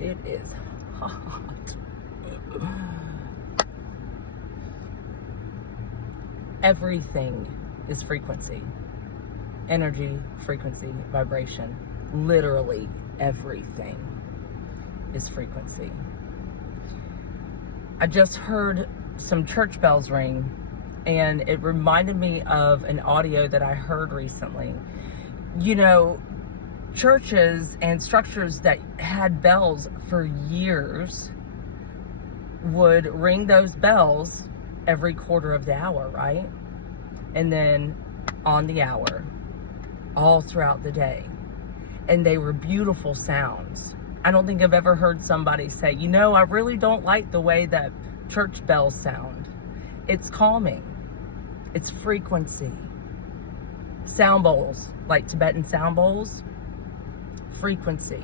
It is hot. Everything is frequency. Energy, frequency, vibration. Literally everything is frequency. I just heard some church bells ring, and it reminded me of an audio that I heard recently. You know, churches and structures that had bells for years would ring those bells every quarter of the hour, right? And then on the hour, all throughout the day. And they were beautiful sounds. I don't think I've ever heard somebody say, you know, I really don't like the way that church bells sound. It's calming. It's frequency. Sound bowls, like Tibetan sound bowls, frequency.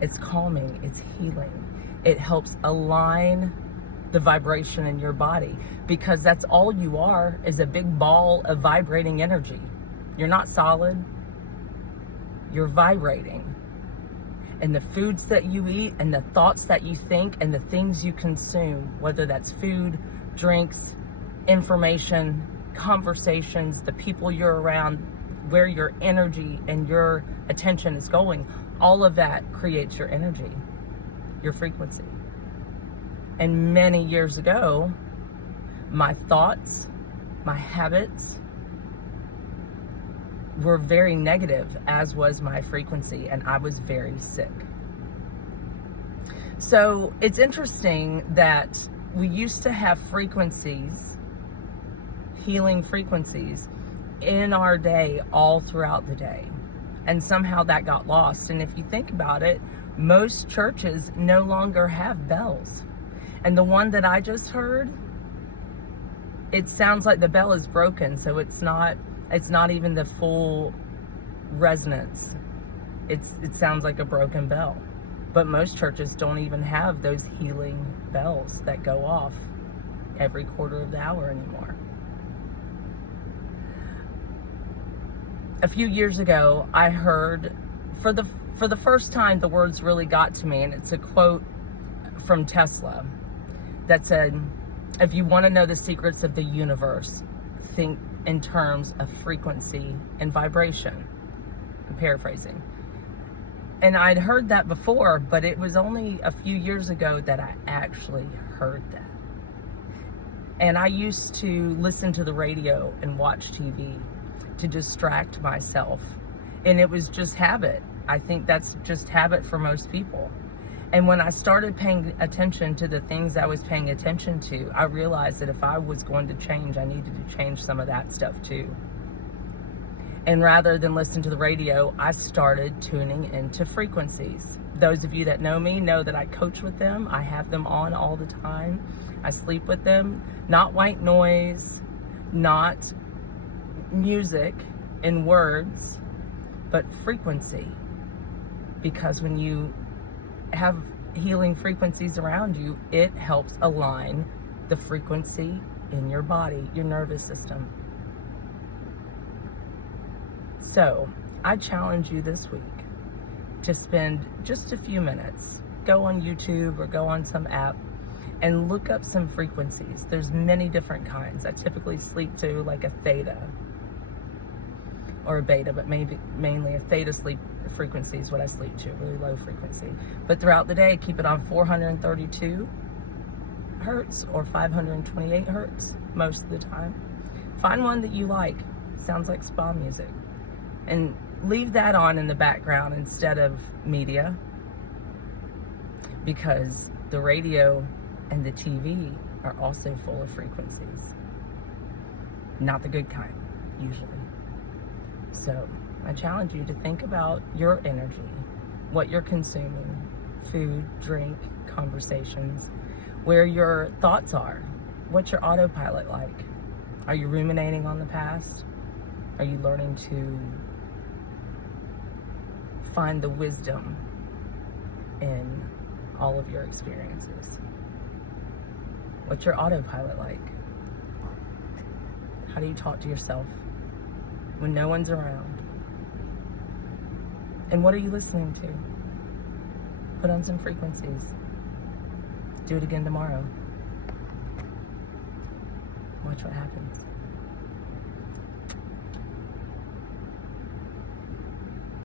It's calming. It's healing. It helps align the vibration in your body, because that's all you are, is a big ball of vibrating energy. You're not solid. You're vibrating. And the foods that you eat and the thoughts that you think and the things you consume, whether that's food, drinks, information, conversations, the people you're around, where your energy and your attention is going, all of that creates your energy, your frequency. And many years ago, my thoughts, my habits were very negative, as was my frequency, and I was very sick. So it's interesting that we used to have frequencies, healing frequencies, in our day all throughout the day. And somehow that got lost. And if you think about it, most churches no longer have bells. And the one that I just heard, it sounds like the bell is broken, so it's not even the full resonance. It sounds like a broken bell. But most churches don't even have those healing bells that go off every quarter of the hour anymore. A few years ago, I heard, for the first time, the words really got to me, and it's a quote from Tesla that said, if you want to know the secrets of the universe, think in terms of frequency and vibration. I'm paraphrasing. And I'd heard that before, but it was only a few years ago that I actually heard that. And I used to listen to the radio and watch TV to distract myself. And it was just habit. I think that's just habit for most people. And when I started paying attention to the things I was paying attention to, I realized that if I was going to change, I needed to change some of that stuff too. And rather than listen to the radio, I started tuning into frequencies. Those of you that know me know that I coach with them. I have them on all the time. I sleep with them. Not white noise, not music and words, but frequency. Because when you have healing frequencies around you, it helps align the frequency in your body, your nervous system. So I challenge you this week to spend just a few minutes, go on YouTube or go on some app and look up some frequencies. There's many different kinds. I typically sleep to like a theta or a beta, but mainly a theta sleep frequency is what I sleep to, really low frequency. But throughout the day, keep it on 432 hertz or 528 hertz most of the time. Find one that you like. Sounds like spa music. And leave that on in the background instead of media, because the radio and the TV are also full of frequencies. Not the good kind, usually. So I challenge you to think about your energy, what you're consuming, food, drink, conversations, where your thoughts are. What's your autopilot like? Are you ruminating on the past? Are you learning to find the wisdom in all of your experiences? What's your autopilot like? How do you talk to yourself when no one's around? And what are you listening to? Put on some frequencies. Do it again tomorrow. Watch what happens.